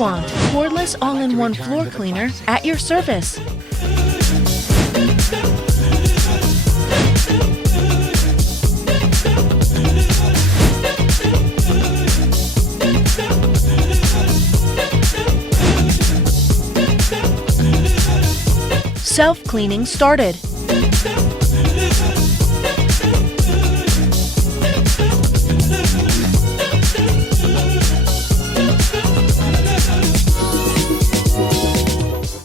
UWANT cordless all-in-one floor cleaner at your service. Self-cleaning started.